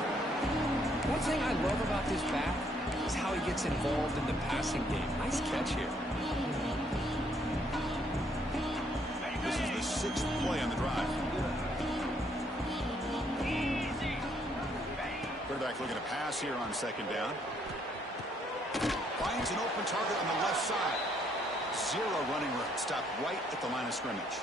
One thing I love about this back is how he gets involved in the passing game. Nice catch here. This is the 6th play on the drive. Quarterback looking to pass here on 2nd down. Finds an open target on the left side. 0 running room. Stopped right at the line of scrimmage.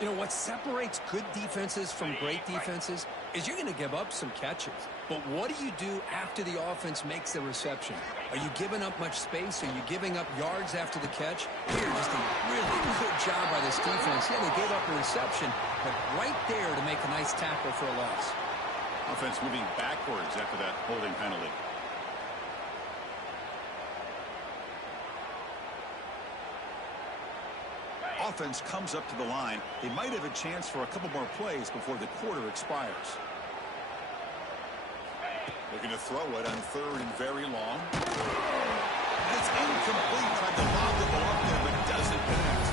You know, what separates good defenses from great defenses is you're going to give up some catches. But what do you do after the offense makes the reception? Are you giving up much space? Are you giving up yards after the catch? Here, just a really good job by this defense. Yeah, they gave up a reception, but right there to make a nice tackle for a loss. Offense moving backwards after that holding penalty. Offense comes up to the line. They might have a chance for a couple more plays before the quarter expires. Looking to throw it on 3rd and very long. It's incomplete. Tried to lob the ball up there, but doesn't connect.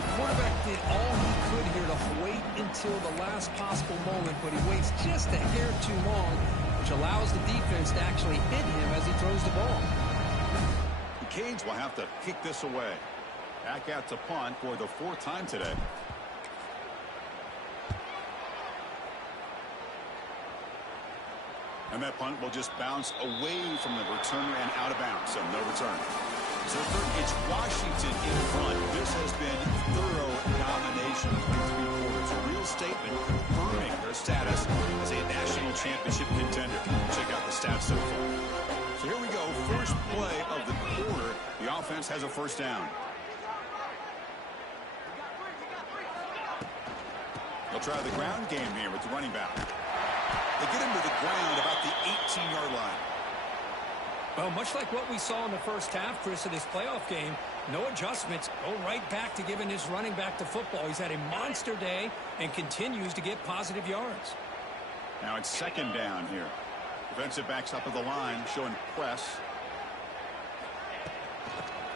The quarterback did all he could here to wait until the last possible moment, but he waits just a hair too long, which allows the defense to actually hit him as he throws the ball. The Canes will have to kick this away. Back out to punt for the 4th time today. And that punt will just bounce away from the returner and out of bounds, so no return. So it's Washington in front. This has been thorough domination through 3 quarters. A real statement confirming their status as a national championship contender. Check out the stats so far. So here we go. First play of the quarter. The offense has a first down. They'll try the ground game here with the running back. They get him to the ground about the 18-yard line. Well, much like what we saw in the first half, Chris, of this playoff game, no adjustments. Go right back to giving his running back the football. He's had a monster day and continues to get positive yards. Now it's 2nd down here. Defensive backs up at the line, showing press.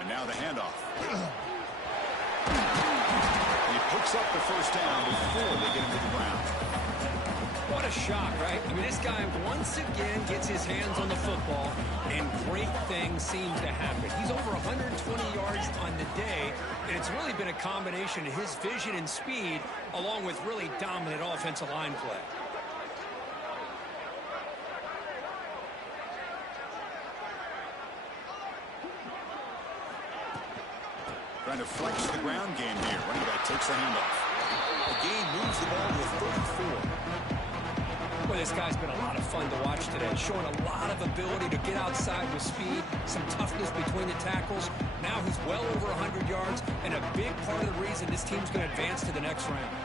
And now the handoff. He picks up the first down before they get him to the ground. What a shock, right? I mean, this guy once again gets his hands on the football, and great things seem to happen. He's over 120 yards on the day, and it's really been a combination of his vision and speed, along with really dominant offensive line play. Trying to flex the ground game here. Running back takes the handoff. The game moves the ball to a 34. Boy, this guy's been a lot of fun to watch today, showing a lot of ability to get outside with speed, some toughness between the tackles. Now he's well over 100 yards, and a big part of the reason this team's going to advance to the next round.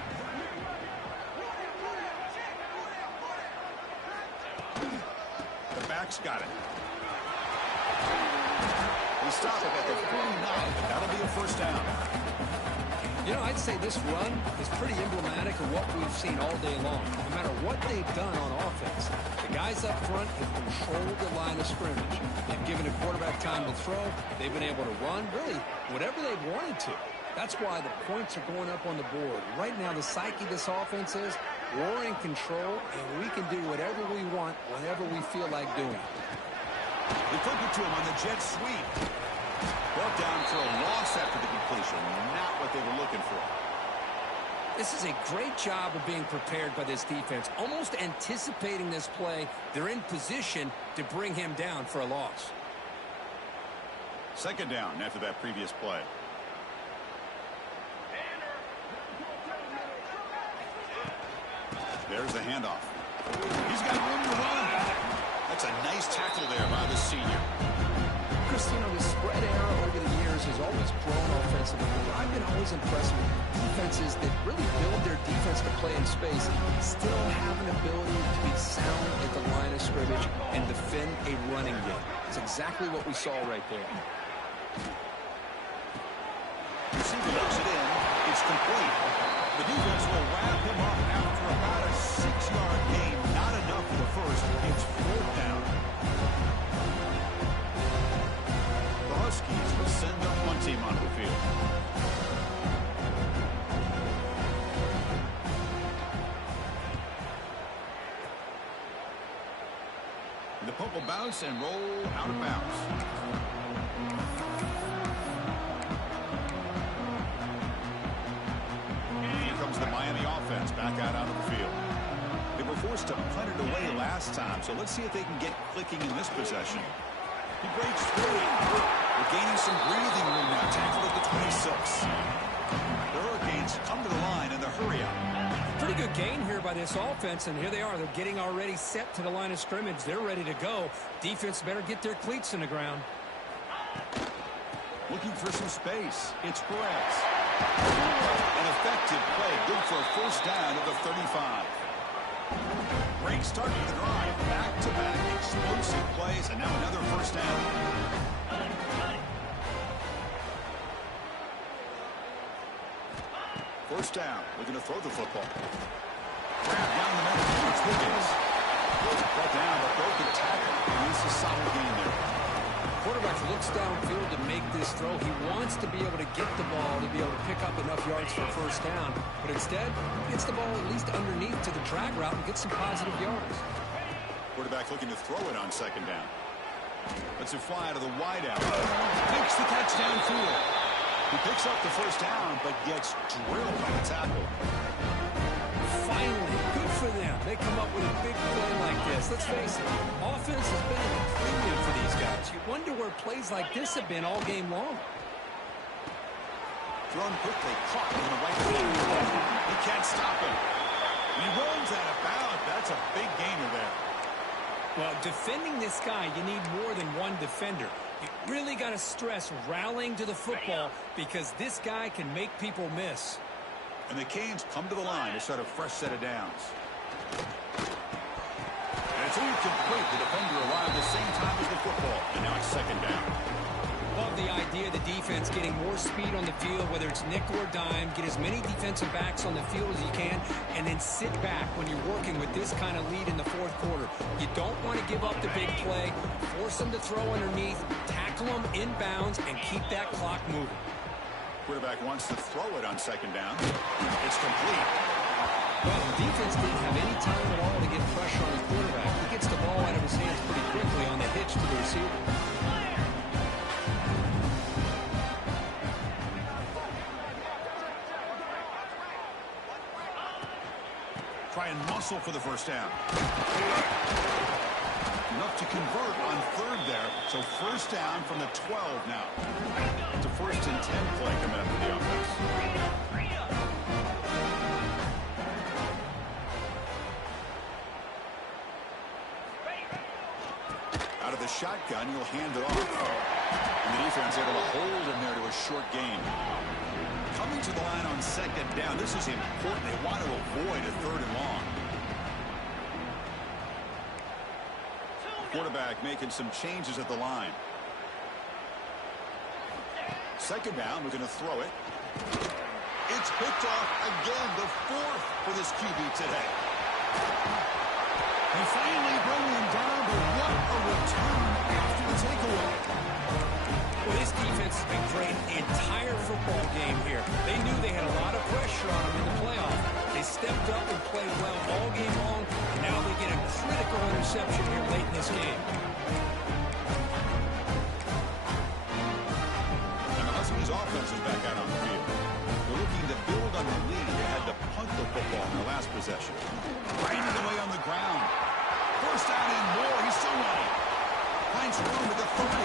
The back's got it. They stop it at the 49, but that'll be a first down. You know, I'd say this run is pretty emblematic of what we've seen all day long. No matter what they've done on offense, the guys up front have controlled the line of scrimmage. They've given the quarterback time to throw. They've been able to run, really, whatever they've wanted to. That's why the points are going up on the board. Right now, the psyche of this offense is we're in control, and we can do whatever we want, whenever we feel like doing it. They flip it to him on the jet sweep. Brought down for a loss after the completion. Not what they were looking for. This is a great job of being prepared by this defense. Almost anticipating this play. They're in position to bring him down for a loss. Second down after that previous play. There's the handoff. He's got room to run. That's a nice tackle there by the senior. Chris, you know, the spread era over the years has always grown offensively. I've been always impressed with defenses that really build their defense to play in space, still have an ability to be sound at the line of scrimmage and defend a running game. It's exactly what we saw right there. Receiver looks it in. It's complete. The defense will wrap him up after about a 6-yard gain. Not enough for the first. It's fourth down. The Huskies will send their punt team onto the field. The punt will bounce and roll out of bounds. The Miami offense back out onto the field. They were forced to punt it away last time, so let's see if they can get clicking in this possession. He breaks through. They're gaining some breathing room now. Tackled at the 26. The Hurricanes come to the line in the hurry up. Pretty good gain here by this offense, and here they are. They're getting already set to the line of scrimmage. They're ready to go. Defense better get their cleats in the ground. Looking for some space. It's Perez. An effective play. Good for a first down at the 35. Great start to the drive. Back-to-back explosive plays, and now another first down. First down. We're going to throw the football. Grab down the middle. It's Wiggins. Brought down, but broken tackle. And this is a solid gain there. Quarterback looks downfield to make this throw. He wants to be able to get the ball to be able to pick up enough yards for first down. But instead, he gets the ball at least underneath to the drag route and gets some positive yards. Quarterback looking to throw it on second down. Lets it fly out of the wideout. Makes the catch downfield. He picks up the first down, but gets drilled by the tackle. Finally, good for them. They come up with a big play like this. Let's face it, offense has been a premium for these guys. You wonder where plays like this have been all game long. Thrown quickly, caught in the right field. He can't stop him. He runs out of bounds. That's a big gainer there. Well, defending this guy, you need more than one defender. You really got to stress rallying to the football because this guy can make people miss. And the Canes come to the line to start a fresh set of downs. And it's incomplete. The defender arrived at the same time as the football. And now it's second down. Love the idea of the defense getting more speed on the field, whether it's nickel or dime, get as many defensive backs on the field as you can, and then sit back when you're working with this kind of lead in the fourth quarter. You don't want to give up the big play, force them to throw underneath, tackle them inbounds, and keep that clock moving. Quarterback wants to throw it on second down. It's complete. Well, the defense didn't have any time at all to get pressure on the quarterback. He gets the ball out of his hands pretty quickly on the hitch to the receiver. Try and muscle for the first down. Enough to convert on third there. So first down from the 12 now. It's a first and 10 play coming up for the offense. Out of the shotgun, you'll hand it off. And the defense able to hold him there to a short gain. Coming to the line on second down. This is important. They want to avoid a third and long. Quarterback making some changes at the line. Second down, we're going to throw it. It's picked off again, the fourth for this QB today. They finally bring him down, but what a return after the takeaway. Well, this defense has been great the entire football game here. They knew they had a lot of pressure on them in the playoff. They stepped up and played well all game long, and now they get a critical interception here late in this game. offense is back out on the field. They're looking to build on the lead. They had to punt the football in their last possession. Grinding away on the ground. First down and more. He's still running. Finds room at the 30.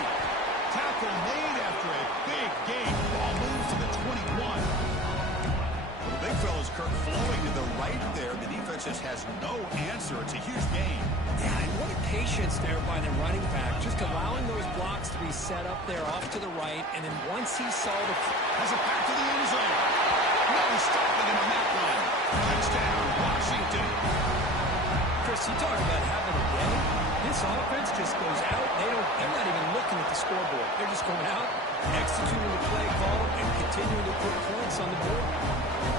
Tackle made after a big gain. Ball moves to the 21. Well, the big fella's Kirk flowing to the right there. The defense just has no answer. It's a huge gain. Yeah, and what a patience there by the running back. Just allowing those blocks to be set up there off to the right. And then once he saw the... Has it back to the end zone. No stopping him on that one. Touchdown, Washington. Chris, you talk about having a day. This offense just goes out. They're not even looking at the scoreboard. They're just going out, executing the play call, and continuing to put points on the board.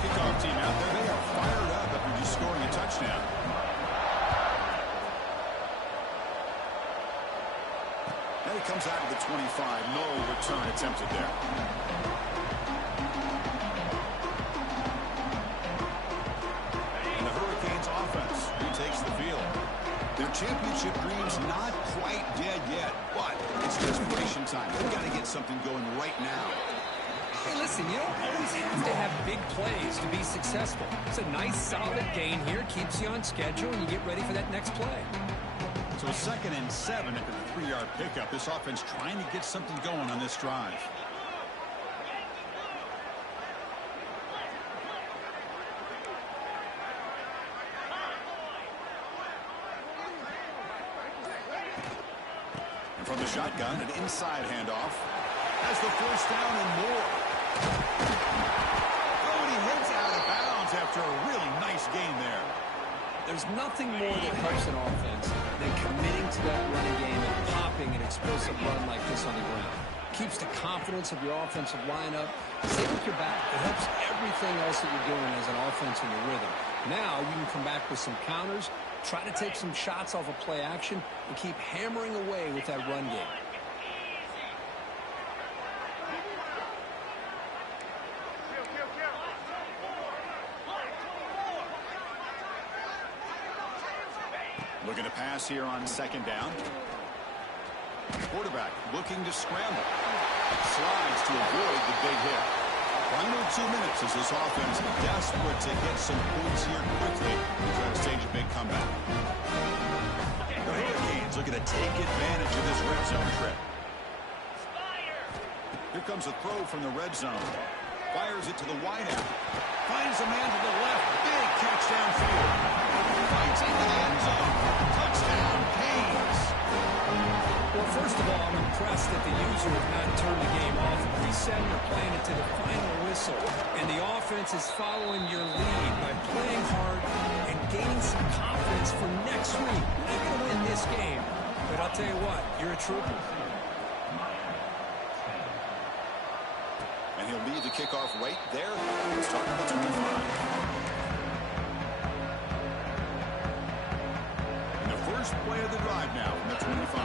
Kickoff team out there. They are fired up after just scoring a touchdown. Now he comes out of the 25. No return attempted there. And the Hurricanes offense retakes the field. Their championship dreams not quite dead yet, but it's desperation time. They've got to get something going right now. Hey, listen, you don't always have to have big plays to be successful. It's a nice, solid gain here. Keeps you on schedule, and you get ready for that next play. So 2nd and 7 after the 3-yard pickup. This offense trying to get something going on this drive. And from the shotgun, an inside handoff. Has the first down and more. Oh, and he heads out of bounds after a really nice gain there. There's nothing more that helps an offense than committing to that running game and popping an explosive run like this on the ground. Keeps the confidence of your offensive lineup. Stay with your back. It helps everything else that you're doing as an offense in your rhythm. Now you can come back with some counters, try to take some shots off of play action, and keep hammering away with that run game. Looking to pass here on 2nd down. Quarterback looking to scramble. Slides to avoid the big hit. Final 2 minutes as this offense desperate to get some points here quickly to try to stage a big comeback. The Hurricanes looking to take advantage of this red zone trip. Here comes a throw from the red zone. Fires it to the wideout. Finds a man to the left. Big catch downfield. Fights into the end zone. Touchdown, Canes. Well, first of all, I'm impressed that the user has not turned the game off. Resetting or playing it to the final whistle. And the offense is following your lead by playing hard and gaining some confidence for next week. You're not going to win this game, but I'll tell you what, you're a trooper. And he'll lead the kickoff right there. Starting at the 25. And the first play of the drive now from the 25.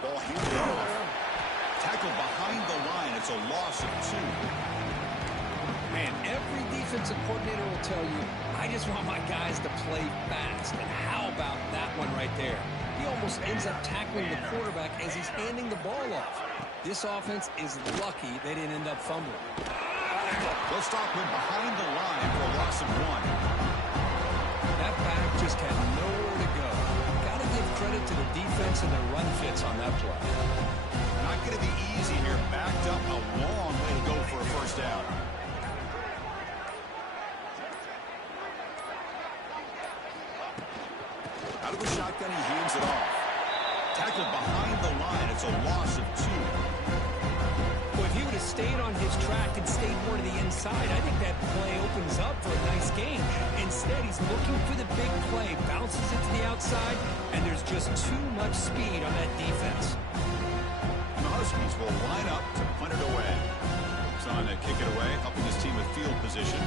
Ball handed off. Tackled behind the line. It's a loss of 2. Man, every defensive coordinator will tell you, I just want my guys to play fast. And how about that one right there? He almost ends up tackling the quarterback as he's handing the ball off. This offense is lucky they didn't end up fumbling. They'll stop him behind the line for a loss of 1. That back just had nowhere to go. Got to give credit to the defense and their run fits on that play. Not going to be easy here. Backed up a long way to go for a first down. Out of the shotgun, he hands it off. Tackled behind the line. It's a loss of 2. Well, if he would have stayed on his track and stayed more to the inside, I think that play opens up for a nice gain. Instead, he's looking for the big play, bounces it to the outside, and there's just too much speed on that defense. And the Huskies will line up to punt it away. It's on to kick it away, helping his team with field position.